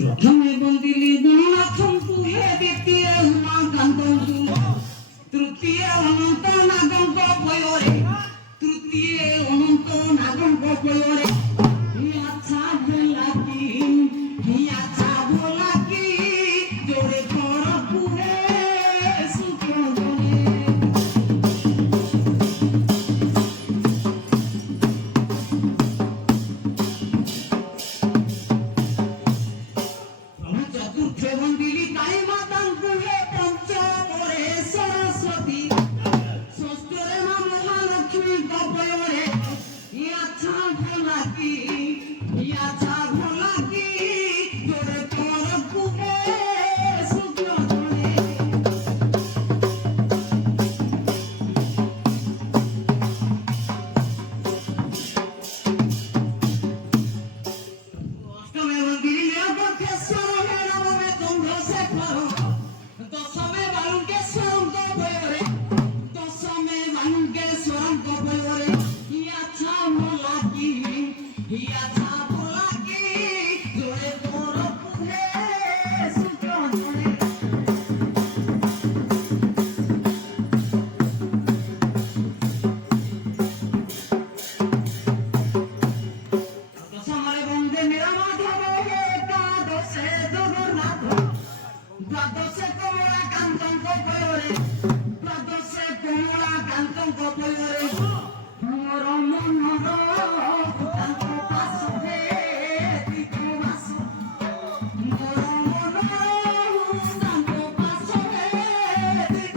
প্রথমে বন্দিলি গণনাথঙ্কু হে দ্বিতীয় উমাকান্তঙ্কু তৃতীয় অনন্ত নাগঙ্ক পয়োরে তৃতীয় অনন্ত নাগঙ্ক পয়োরে আচ্ছা ভোলাকি আচ্ছা ভোলাকি জোরে করকু হে সুকনে বন্দিলি কালী মাতাঙ্কু হে পঞ্চমরে সরস্বতী ষষ্ঠরে মা মহালক্ষ্মী গপয়রে আচ্ছা ভোলাকি জোরে করকু হে সুকনে অষ্টমে বন্দিলি নীলকণ্ঠেশ্বর হে নবমে চন্দ্রশেখর দশমে বালুকেশ্বরম গপয়রে আচ্ছা ভোলাকি জোরে করকু হে সুকনে দশমরে বন্দে নীলমাধব হে একাদশে জগন্নাথ দ্বাদশে কমলাকান্তং গপয়রে দ্বাদশে কমলাকান্তং গপয়রে মোর মনর তাঙ্ক পাশে দিক বাস মোর মনর তাঙ্ক পাশে দিক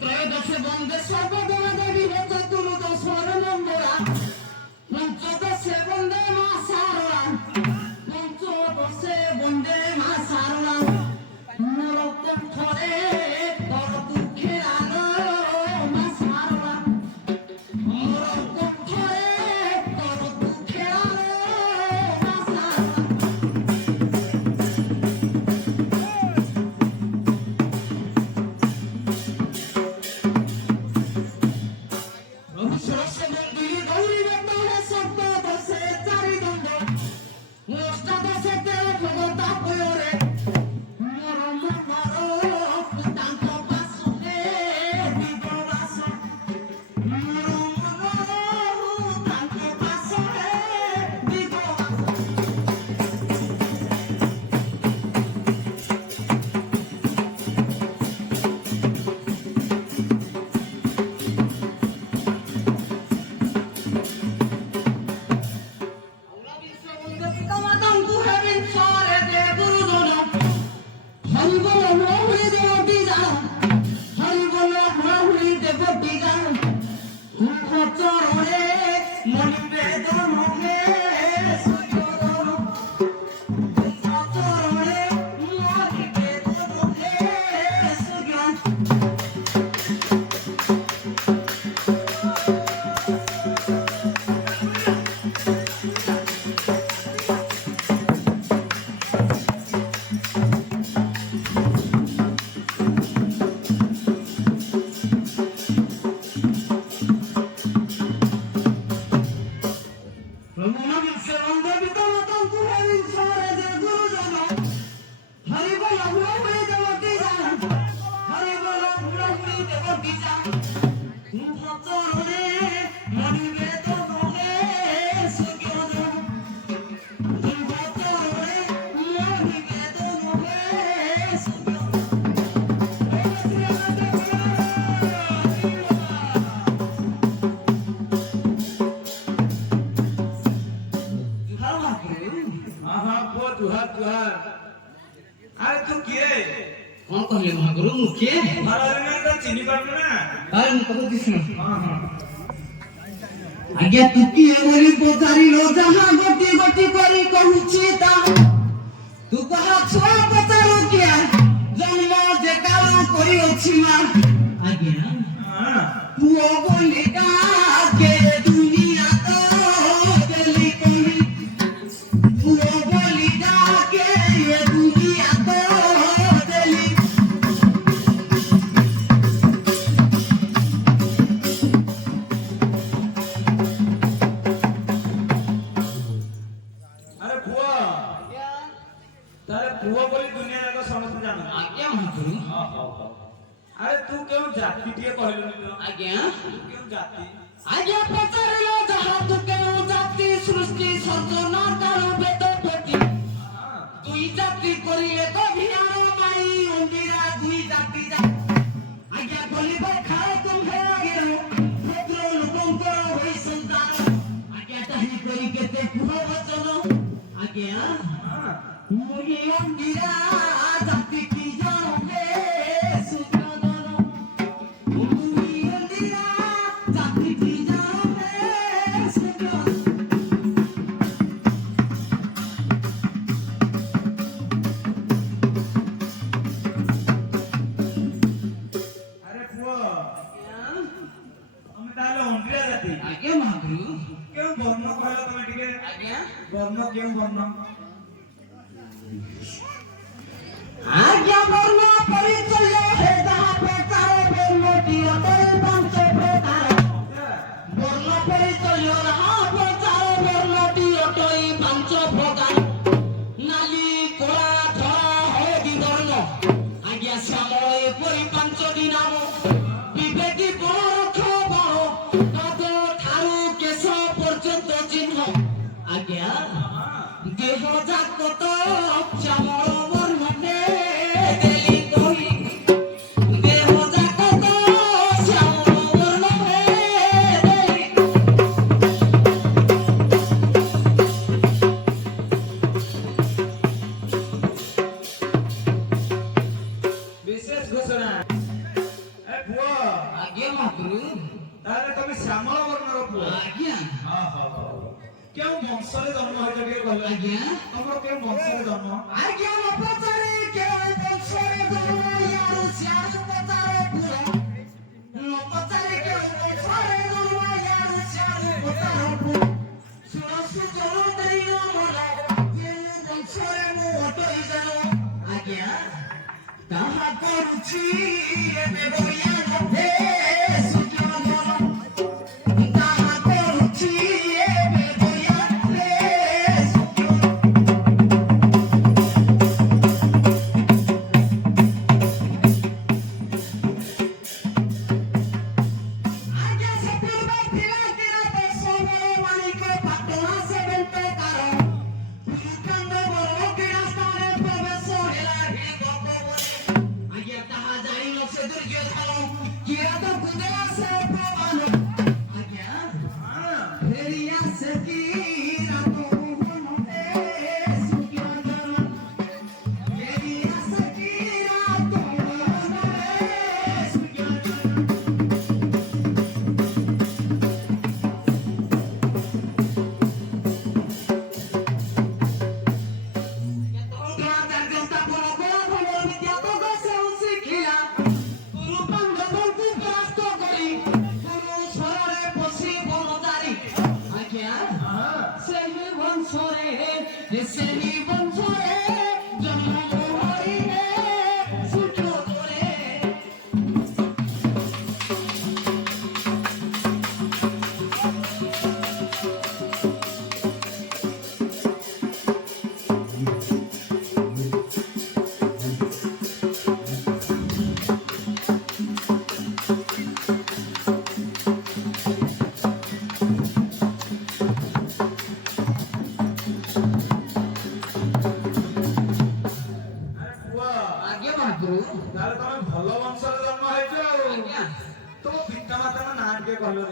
ত্রয়োদশে বন্দে সর্বগুণা দেবী হে চতুর্দশরে মঙ্গলা পঞ্চদশে বন্দে মা সারলা পঞ্চদশে বন্দে মা সারলা মোর কণ্ঠরে তর দুঃখের আলো মা সারলা মোর কণ্ঠরে তর দুঃখের আলো মা সারলা ষোড়শে বন্দিলি গৌরী বেদ হে সপ্তদশে চারিদণ্ড অষ্টাদশে তের ভগতা পয়রে মোর মনর তাঙ্ক পাশে দিক বাস মোর মনর তাঙ্ক পাশে দিক বাস ତୋରେ ମଣିବେ ତ ନହେ ସୁଜ୍ଞାନ ତୁମ୍ଭ ତୋରେ ମଣିବେ ତ ନହେ ସୁଜ୍ଞାନ जुहार महाप्रभु हाँ हाँ पुआ तुहार तुहार अरे तू किए कौन कहले महाप्रभु मु किए हमारा में तो चिनी पाबे ना अरे मु कहू कृष्ण हाँ हाँ आज्ञा तू किए बोली पचारिलो जहाँ गोटी गोटी करी कहूची ता तू कहा छुआ पचारो किया जन्म जे काल करी अछि मा आज्ञा हाँ तू बोली का के दुनिया तो देली कही तू बोली का के ये दुनिया तो देली अरे पुआ तारे पुआ बोली दुनिया का समस्त जानो आज्ञा महाप्रभु हाँ हाँ हाँ अरे तू क्यों जाति टिके कहलु तो आज्ञा तू क्यों जाति आज्ञा पचारिलो जहाँ तू केउ जाति सृष्टि सर्जना तारु बेद पेटी हाँ दुई जाति करिले कभियार माई अंगिरा दुई जाति जा आज्ञा बोलिबे खाए तुम्हे गिरो पुत्र लोकंकर होई संतान आज्ञा ताही करी केते कुह वचन आज्ञा हाँ मुई अंगिरा जाति की जानो हे सुजानन मुई अंगिरा जाति की जानो हे सुजानन अरे पुआ हम ताले ओंड्रिया जाति आज्ञा महाप्रभु क्यों वर्ण कहलो तमे टिके आज्ञा वर्ण क्यों वर्ण आज्ञा वर्ण परिचय हे जहाँ प्रकार ब्रह्मटी अतय पंच प्रकार वर्ण परिचय रहा प्रचार वर्णटी अटई पंच प्रकार नाली कला धरा हळदी वर्ण आज्ञा श्यामल एपरि पंचटी नाम विवेकी गुण रक्ष बण पद ठारू केश पर्यंत चिन्ह आज्ञा देह जाक तो चामल वर्णने देली कही देह जाक तो श्यामल वर्णने देली विशेष घोषणा ए पुआ आज्ञा महाप्रभु तारे तमे श्यामल वर्णर पुआ आज्ञा हाँ हाँ हाँ क्यों वंशरे जन्म है जगे कहले आज्ञा तमरो क्यों वंशरे जन्म आज्ञा न पचारे केवल वंशरे जन्म यारु श्याम पचारे पुरा न पचारे केवल वंशरे जन्म यारु श्याम पचारे पुरा सुरसु जन्म देई न मला ये वंशरे मु अटई जानो आज्ञा ताहा करूची एबे बया नभे सुज्ञान ताहा करूची एबे बया नभे सुज्ञान आज्ञा से पूर्व थिला तिरा ते सोमरे मानिक पाटना से बेंते कारो पुरुखंड बरो किरा स्थाने प्रवेश होला हे भगवान आज्ञा ताहा जाई न से दुर्गे धारो किरा तो गुदला से प्रमाण आज्ञा हाँ फेरिया से किरा तो होने सुज्ञान फेरिया से किरा तो होने सुज्ञान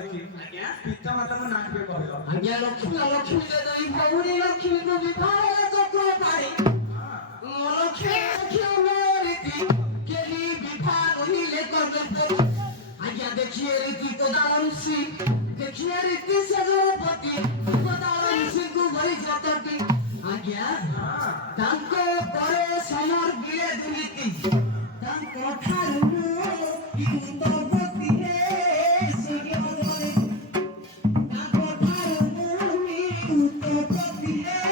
ଦେଖି ଆଜ୍ଞା ପିତା ମାତାଙ୍କ ନାଁ ଟିକେ କହିଲ। ଆଜ୍ଞା ଲକ୍ଷ୍ମୀ ଦେଇ ଭଉଣୀ ଲକ୍ଷ୍ମୀକୁ ବିବାହ ଚକ୍ର ପାଣି କେହି ବିବାହ କହିଲେ କର୍ତ୍ତବ୍ୟ ଆଜ୍ଞା ଦେଖିଏ ରୀତି କୋଦାଳ ଋଷି ଦେଖିଏ ରୀତି ସେଜପତି କୋଦାଳ ଋଷିଙ୍କୁ ବହି ଯତଟି ଆଜ୍ଞା ତାଙ୍କ ପରେ ସମର ଗିଳେ ଦୁର୍ନୀତି ତାଙ୍କ ଠାରୁ ଗତି ହେ ସୂର୍ଯ୍ୟ ତାଙ୍କ ଠାରୁ ଗତି ହେ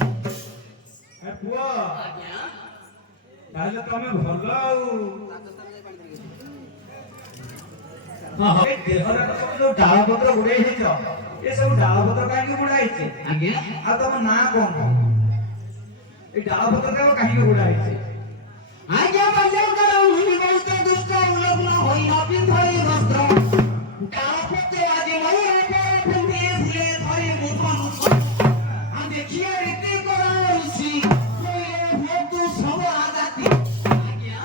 ଏ ପୁଅ ଆଜ୍ଞା ତାହେଲେ ତମେ ଭଲ ଆଉ ହଁ ହଁ ଏ ଦେହରେ ତ ସବୁ ଯୋଉ ଡାଳ ପତ୍ର ଉଡେଇ ହେଇଛ ଏ ସବୁ ଡାଳ ପତ୍ର କାହିଁକି ଉଡା ହେଇଛି? ଆଜ୍ଞା ଆଉ ତମ ନାଁ କଣ? এই ডাল পত্র কেন কাহিনী উড়া হয়েছে? আজ্ঞা বাল্যকাল মুনি বহুত দুষ্ট উলগ্ন হই অপিন্ধই বস্ত্র ডাল পত্রে আজি ময়ূর পরে ফুন্দি ফুলে ধরে মুখন আমি দেখিয়ে রীতি করা ঋষি কইলে ভক্তু সব আজাতি আজ্ঞা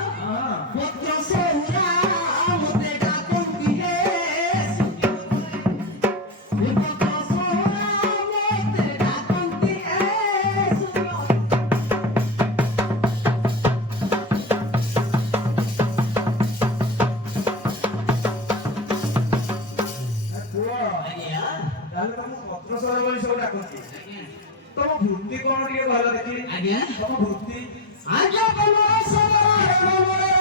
পত্র সৌরা মতে ডাকন্তি হে পত্র সৌরা মতে ডাকন্তি হে তাহলে তম পত্র সর বলি সব ডাকନ୍ତି তম বৃত্তি কোন ଟିକେ ভালো দেখি আজ্ঞা তম বৃত্তি আজ্ঞা তোমার সদর হেমরে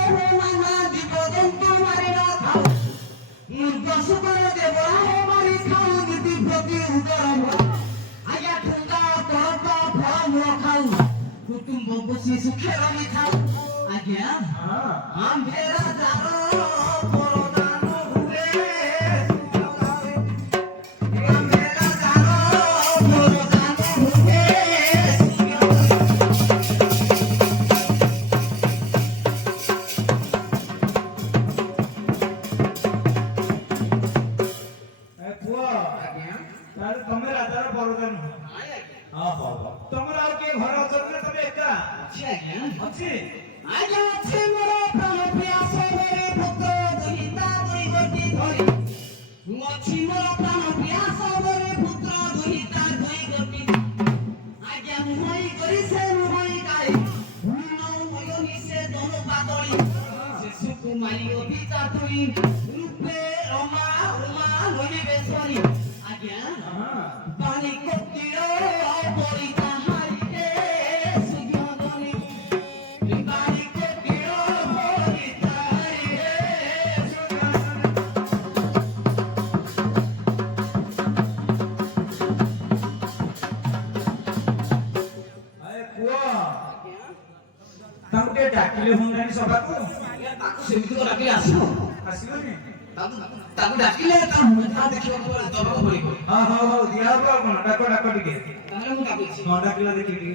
নানা জীবজন্তু মারি না খাও নির্দোষ করে দেবরা হে মারি খাও নীতি প্রতি উদর আজ্ঞা ঠুঙ্গা করত ফল খাও কুটুম্ব বসি সুখে রমি খাও আজ্ঞা আম্ভেরা জানো পরদান হুয়ে আম্ভেরা জানো পরদান হুয়ে এ পুଅ তাহলে ତମେ ରାଜାର ପରଦାନ ହଁ ହଉ ହଉ ତମର ଆଉ କିଏ ଘରେ ଅଛନ୍ତି ନା ତମେ ଏକା ଅଛି? ଆଜ୍ଞା ଅଛି ମୋର ପ୍ରାଣ ପ୍ରିୟା ସୋଦରୀ ପୁତ୍ର ଦୁହିତା ଦୁଇ ଗୋଟି ଧରି ମୁଁ ଅଛି ମୋର ପ୍ରାଣ ପ୍ରିୟା ସୋଦରୀ ପୁତ୍ର ଦୁହିତା ଦୁଇ ଗୋଟି ଆଜ୍ଞା ମୁହଁଇ କରି ସେ ମୁହଁଇ ଗାଳି ମୁନ ମୟନି ସେ ଦନୁ ପାତଳି ଶିଶୁକୁ ମାରି ଅଭିତା ତୁଇ ରୂପେ ରମା ଉମା ଲଳିବେ ସରି ଆଜ୍ଞା ପାଣି କୋକିଳ ପରି ତାହାରି ରେ ସୁଜ୍ଞାଦନି ପାଣି କୋକିଳ ପରି ତାହାରି ରେ ସୁଜ୍ଞାଦନି ଏ ପୁଅ ତାଙ୍କୁ ଟିକେ ଡାକିଲେ ହୁଅନ୍ତାନି ସଭାକୁ ତାକୁ ସେମିତି ତ ଡାକିଲେ ଆସିବ ଆସିବନି? ତାକୁ ଡାକିଲେ ତା ମୁହଁ ଦେଖିବାକୁ ଦବାକୁ ପଡିବ ହଁ ହଉ ହଉ ଦିଆ ହବ ଆଉ କଣ ଡାକ ଡାକ ଟିକେ ତାହେଲେ ମୁଁ ଡାକୁଛି ହଁ ଡାକିଲା ଦେଖି ଟିକେ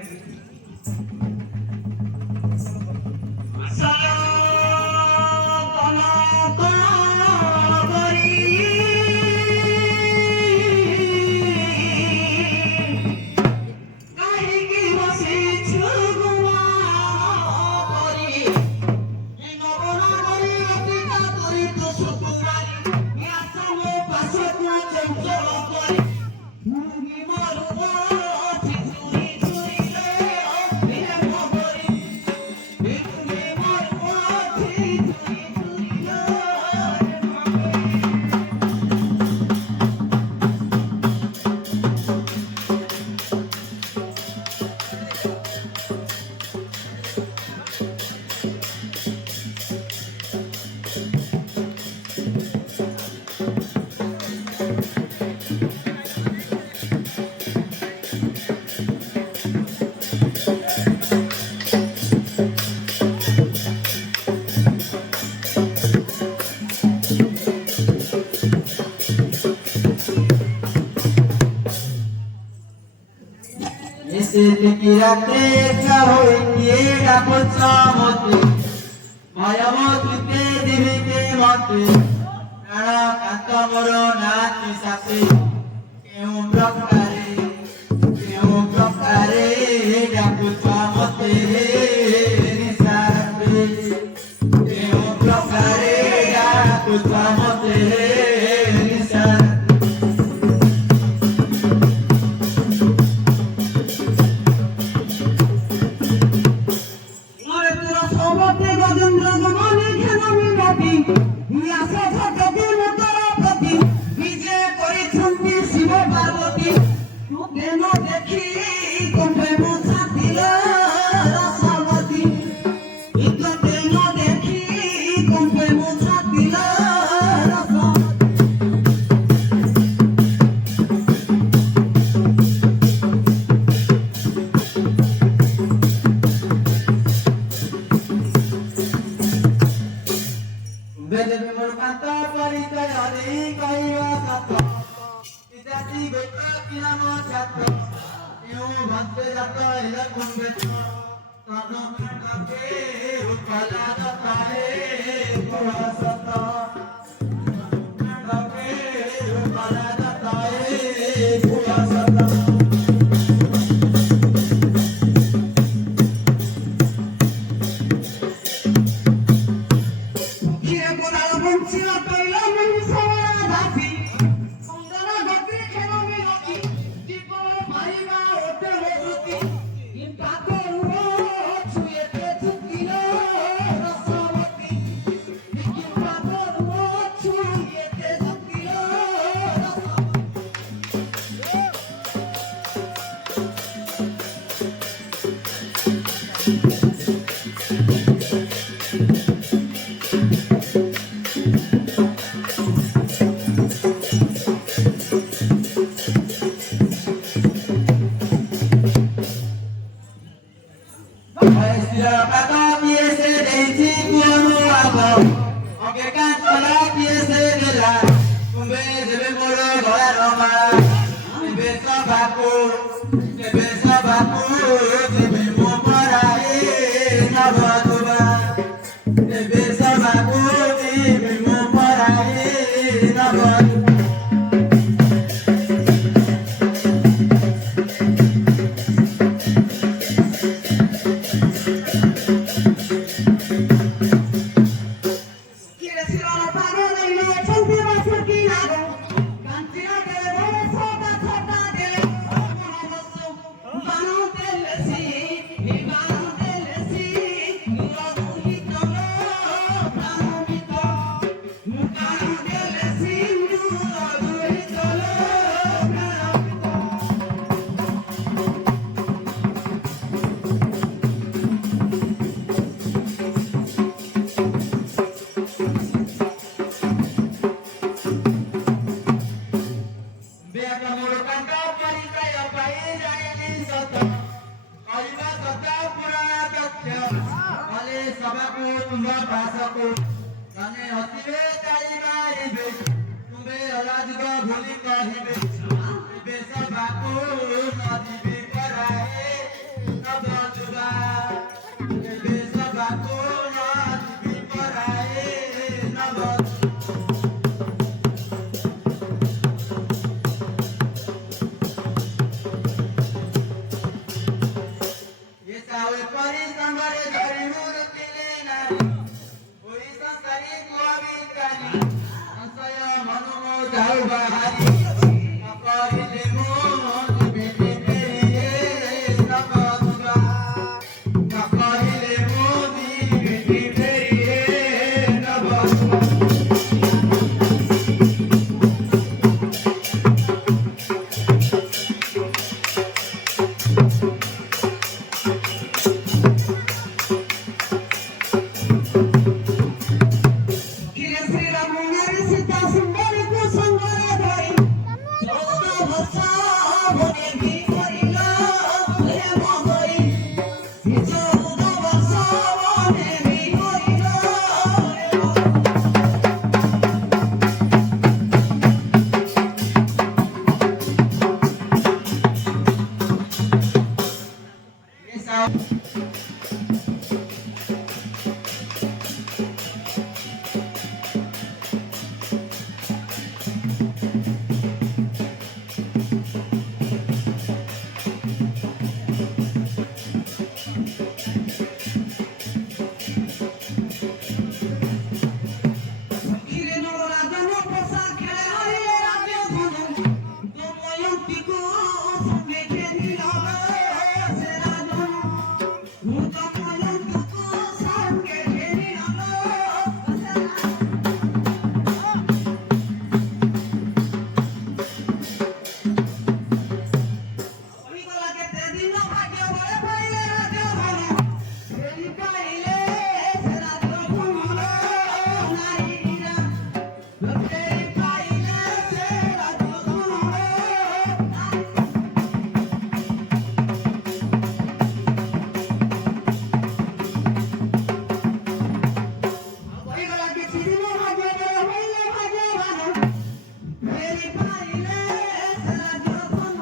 রাতে হইতে ডাকছ মতে মায়ামতে দিবিকে মতে প্রাণ কান্ত মোর নাতি সাথে কেউ প্রকারে ডাকুছ মতে নিশারে কেউ প্রকারে ডাকুছ মতে নিশারে মরে তোরা সবতে গজেন্দ্র গমনে ঘেন মিনতি ইয়াস জগতে মতর প্রতি বিজে করিছন্তি শিব পার্বতী কেন দেখি কণ্ঠে মুছা দিল রসমতি কেন দেখি কণ্ঠে মুছা দিল রসমতি বেদে বিমল কান্ত পরিচয় হরি কহিবা সত ইত্যাদি বেদ কিনাম ছাত ইউ ভক্তে যত ইল কুম্ভে তদ কাকে রূপলা দতায়ে পুরা সত কাকে রূপলা দতায়ে পুরা সত কিরে কোদাল বঞ্চিল কইল মনুষ্যরা ধাপি সুন্দর গতি খেল মিনতি জীবন মারিবা ওতে মজুতি পাগল ছুঁয়েতে ঝুঁকিল রসমতি পাগল ছুঁয়েতে ঝুঁকিল Rasmati Maestro Pato piese deichi kuonu abo Oke kan kola piese dela Kumbe jebe moro goya roma Nebe sabaku Jebe mo parae nabatuba Nebe sabaku Jebe mo parae nabatuba কিরে শিরল পাগল হইল চলতে বছর কি লাগো কাঞ্চিরা দেলে বড় ছোটা ছোটা দেলে মনবস্ত বানো দেলেছি বানো দেলেছি লদুহিত প্রাণ ভিত বানো দেলেছি লদুহিত প্রাণ ভিত Biarkan mulut kanta परिचय पाइ जायनि सत कहिबा सत पुरा तथ्य भले सबको तुम पासको जाने हसिबे चाहिबा हिबे तुम्बे अराजग भोलि कहिबे हिबे सबको नदिबे कराए नबजुबा हिबे सबको नदिबे कराए नबजुबा ये सावे परी संगरे धरी मूर्ति नारी ओई संसारी कुआवी कानी अंसय मनो जाऊ बाहारी अपरिले मो दिबे সেদিন ভাগ্য বলে পাইলে রাজ্য ধন ফেরি পাইলে সে রাজ্য ধন নারীরা ফেরি পাইলে সে রাজ্য ধন হইগলা কিছু দিন ভাগ্য বলে হইলে ভাগ্যবান ফেরি পাইলে সে রাজ্য ধন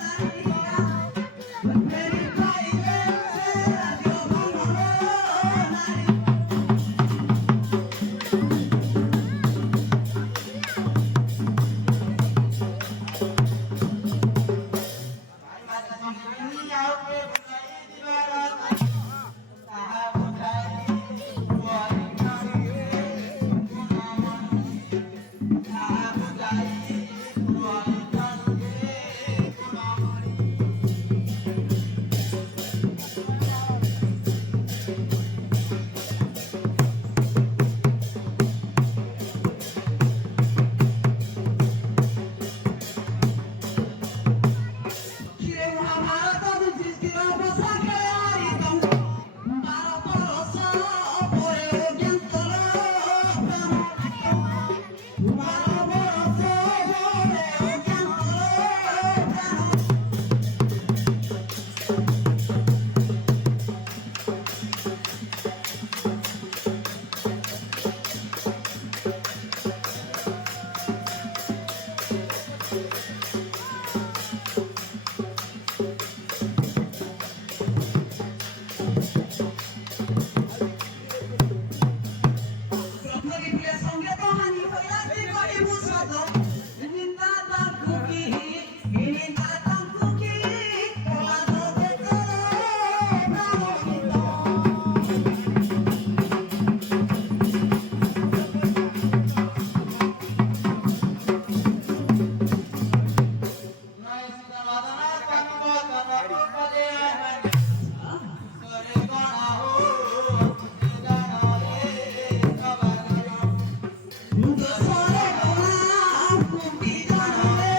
নারীরা ফেরি পাইলে সে রাজ্য ধন নারী ভাই মাতা সঙ্গিনী আউকে বুঝাই দিবার তাহা বুঝাই বুয়ারি কাঙ্গে গুণমণি তাহা বুঝাই বুয়ারি কাঙ্গে গুণমণি কিরে মহাভারত যুধিষ্ঠির বসাকে আরিতম 12 বরষ পরে অজ্ঞান্তর প্রাণ 12 বরষ পরে অজ্ঞান্তর প্রাণ প্রথমে বিলে সঙ্গে তো হানি হইলা কি করিব সদ নিন্দা তার কুকি নিন্দা তার কুকি কলা দে প্রাণিত নয় সমাদনা কামবতন রূপলে আনন্দ সরে গণা হো জানা রে সবাগর দশরে গোনা কুকি জানলে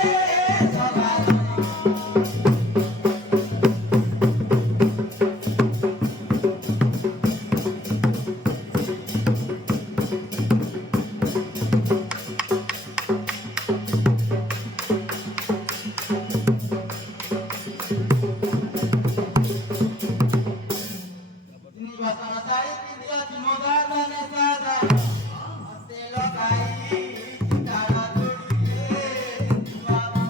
সবাগর তিনি বাসনা সাই পিন্দিয়া চিমোদা দানে সাদা হস্তে লগাই চিতারা জড়িয়ে বাবা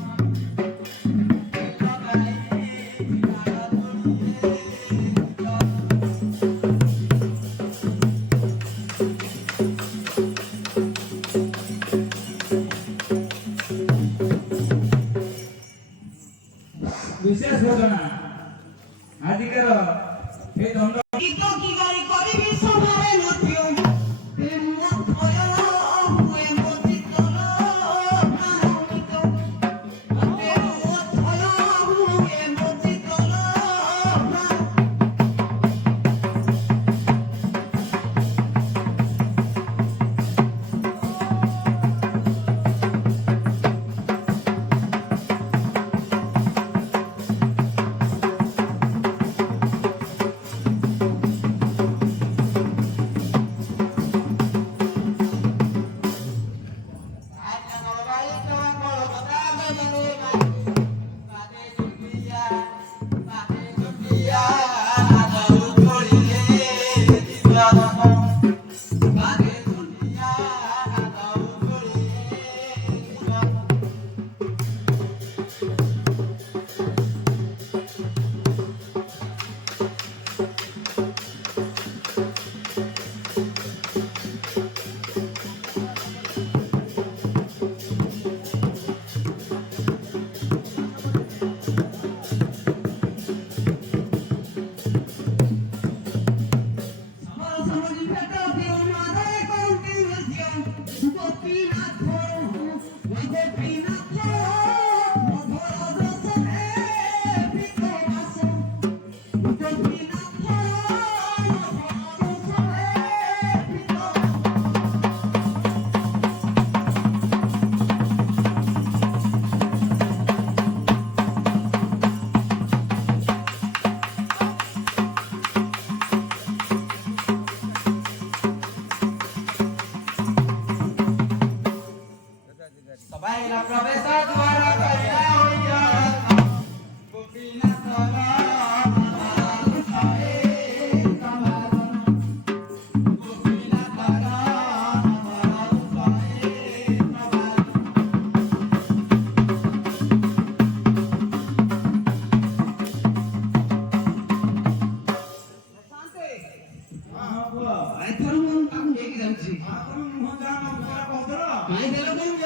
লগাই চিতারা জড়িয়ে বিশেষ ঘটনা আদিকের এই দণ্ড গীত কি গাড়ি করিবি সভারে নথিও প্রেম ভয় হুয়ে মতিতর প্রাণিত প্রেম ভয় হুয়ে মতিতর প্রাণ Thank ଏଥର ମୁଁ ତାକୁ ନେଇକି ଯାଉଛି ଆପଣ ମୁହଁ ଯାହା ନ କହୁଥିଲା କହୁଥିଲ କାହିଁ ଦେଲେ କଣ